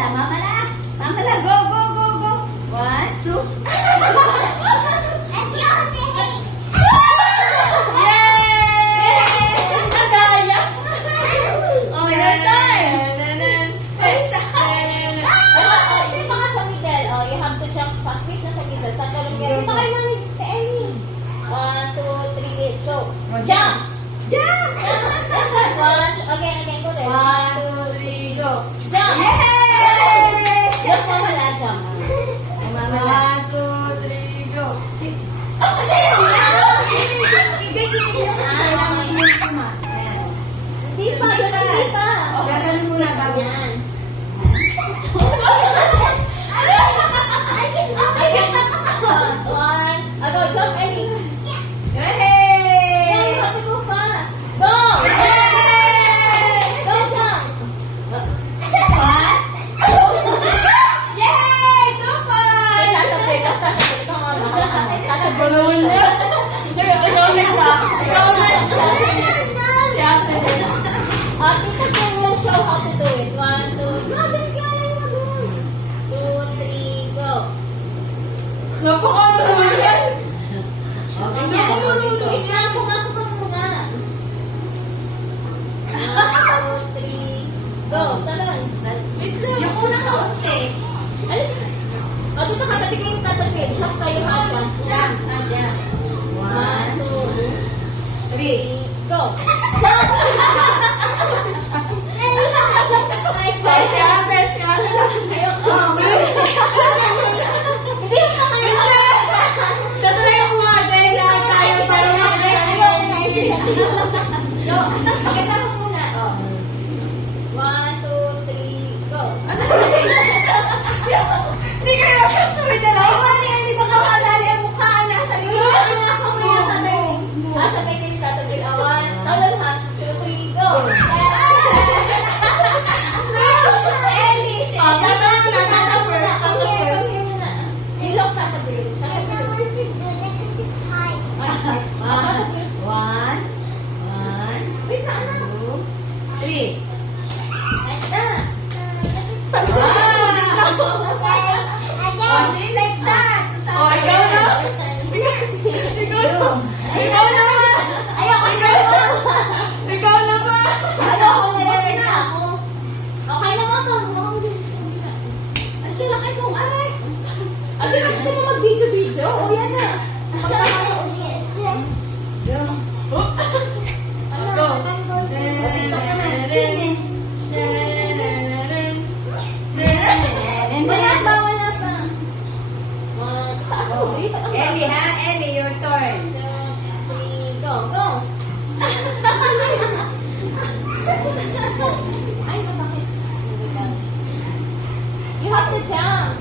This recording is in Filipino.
Mama na. Mama na. Go, go, go, go. 1, 2. It's your day. Yay! Nagaya. Oh, your turn. Yung mga sa middle, oh, you have to jump fast. Wait na sa middle. Tatalon kayo. Dito kayo namin. Kay Ellie. 1, 2, 3, go. Jump! Jump! One, again, go there. 1, 2, 3, go. Jump! Yay! Jump mo wala, jump. Mama na. 1, 2, 3, go. Hindi pa, hindi pa. Gaganon muna bago. Yan. One, go, jump, Ellie. Yeah, you have to go fast. Go! Go, jump. Yay! Two points! Balloon niya. Ikaw next ha. Ikaw next ha. Si Ate next. Tita Kim will show how to do it. 1, 2, galing mo dun. 2, 3, go. Napakano naman yan. Okay Ano niya. ko marunong? Kaya pumasok ka muna. 1, 2, 3, go. Talon. Yung una ka unti. Alis na. O, dito ka. Pati kayo tatagpid. Shop kayo ha. Jump. Jump. 1, 2, 3, go. Ay, si Ate, si Ate. Hindi mo pa kayo. Tatuloy yung mga dahil lahat tayo. Pero go. Okay, tama muna. 1, 2, 3, go. Hindi kayo kasunod na lang. Iwan niya, hindi ba kakalali ang mukha ay nasa likod? Sabay kayo tatagil. 1, talon ha. 2, 3, go. Ellie. Oh, tatawag na, tatawag na. Okay, kasi muna. Ilok tatagil. One. Wait na, anak. 2, 3. Like that. Oh, see, like that. Oh, ikaw na. Ikaw na ba? Ayoko na. Ikaw na ba? Ayoko na rin na ako. Okay na ako. Sila kayo kung aray. Ano na gusto mo mag-video-video? O, yan na. Go. TikTok ka na. Wala pa, wala pa. Taas mo, dito. Ellie, ha? Ellie, your turn. 2, 3, go, go. Ay, masakit. You have to jump.